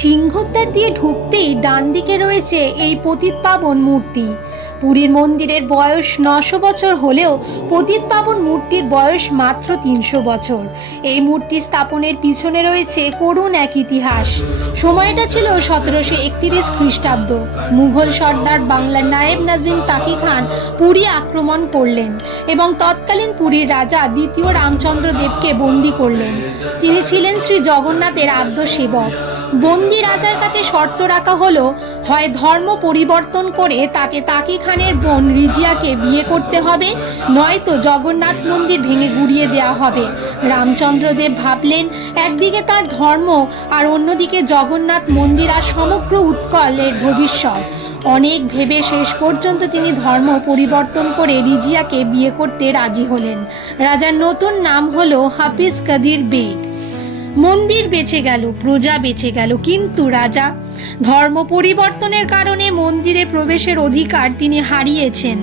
সিংহদ্বার দিয়ে ঢুকতেই ডান দিকে রয়েছে এই পতিতপাবন মূর্তি। পুরীর মন্দিরের বয়স 900 বছর হলেও পতিতপাবন মূর্তির বয়স মাত্র 300 বছর। এই মূর্তি স্থাপনের পিছনে রয়েছে করুণ এক ইতিহাস। সময়টা ছিল 1731 খ্রিস্টাব্দ। মুঘল সর্দার বাংলার নায়েব নাজিম তাকি খান পুরী আক্রমণ করলেন এবং তৎকালীন পুরীর রাজা দ্বিতীয় রামচন্দ্র দেবকে বন্দী করলেন। তিনি ছিলেন শ্রী জগন্নাথের আদ্য সেবক। বন্দী রাজার কাছে শর্ত রাখা হলো, হয় ধর্ম পরিবর্তন করে তাকে তাকি খানের বোন রিজিয়াকে বিয়ে করতে হবে, নয়তো জগন্নাথ মন্দির ভেঙে গুড়িয়ে দেওয়া হবে। রামচন্দ্রদেব ভাবলেন, একদিকে তার ধর্ম আর অন্যদিকে জগন্নাথ মন্দির আর সমগ্র উৎকলের ভবিষ্যৎ। অনেক ভেবে শেষ পর্যন্ত তিনি ধর্ম পরিবর্তন করে রিজিয়াকে বিয়ে করতে রাজি হলেন। রাজার নতুন নাম হলো হাফিজ কাদির বেগ। মন্দির বেঁচে গেল, প্রজা বেঁচে গেল, কিন্তু রাজা ধর্ম পরিবর্তনের কারণে মন্দিরে প্রবেশের অধিকার তিনি হারিয়েছেন।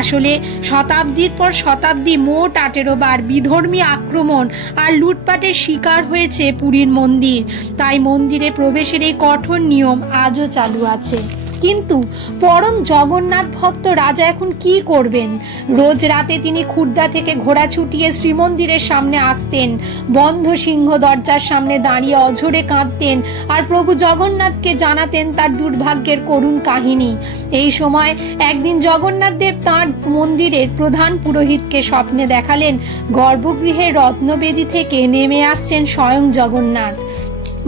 আসলে শতাব্দীর পর শতাব্দী মোট 18 বার বিধর্মী আক্রমণ আর লুটপাটের শিকার হয়েছে পুরীর মন্দির। তাই মন্দিরে প্রবেশের এই কঠোর নিয়ম আজও চালু আছে। কিন্তু পরম জগন্নাথ ভক্ত রাজা এখন কি করবেন? রোজ রাতে তিনি খুর্দা থেকে ঘোড়া ছুটিয়ে শ্রীমন্দিরের সামনে আসতেন, বন্ধ সিংহ দরজার সামনে দাঁড়িয়ে অঝরে কাঁদতেন আর প্রভু জগন্নাথকে জানাতেন তার দুর্ভাগ্যের করুণ কাহিনী। এই সময় একদিন জগন্নাথ দেব তাঁর মন্দিরের প্রধান পুরোহিতকে স্বপ্নে দেখালেন, গর্ভগৃহের রত্নবেদী থেকে নেমে আসছেন স্বয়ং জগন্নাথ।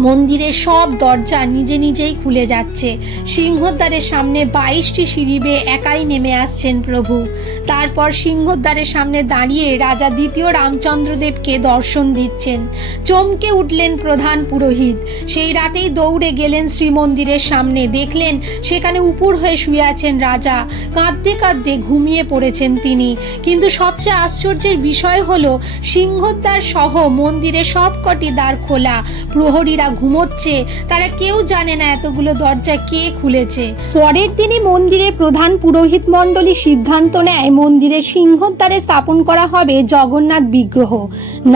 মন্দিরের সব দরজা নিজে নিজেই খুলে যাচ্ছে। সিংহদ্বারের সামনে 22টি সিঁড়ি বেয়ে একাই নেমে আসছেন প্রভু। তারপর সিংহদ্বারের সামনে দাঁড়িয়ে রাজা দ্বিতীয় রামচন্দ্রদেবকে দর্শন দিচ্ছেন। চমকে উঠলেন প্রধান পুরোহিত। সেই রাতেই দৌড়ে গেলেন শ্রীমন্দিরের সামনে। দেখলেন সেখানে উপুর হয়ে শুয়ে আছেন রাজা। কাঁদতে কাঁদতে ঘুমিয়ে পড়েছেন তিনি। কিন্তু সবচেয়ে আশ্চর্যের বিষয় হলো, সিংহদ্বার সহ মন্দিরের সবকটি দ্বার খোলা। প্রহরীরা ঘুমোচ্ছে, তারা কেউ জানে না এতগুলো দরজা কে খুলেছে। পরের দিনই মন্দিরের প্রধান পুরোহিত মণ্ডলী সিদ্ধান্ত নেয় মন্দিরের সিংহদ্বারে স্থাপন করা হবে জগন্নাথ বিগ্রহ।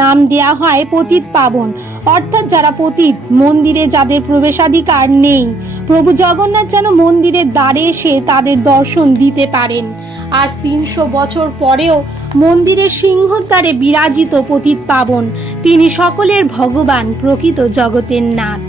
নাম দেয়া হয় পতিতপাবন, অর্থাৎ যারা পতিত, মন্দিরে যাদের প্রবেশাধিকার নেই। প্রভু জগন্নাথ যেন মন্দিরের দ্বারে এসে তাদের দর্শন দিতে পারেন। আজ 300 বছর পরেও মন্দিরের সিংহদ্বারে বিরাজিত পতিতপাবন। তিনি সকলের ভগবান, প্রকৃত জগতের নাথ।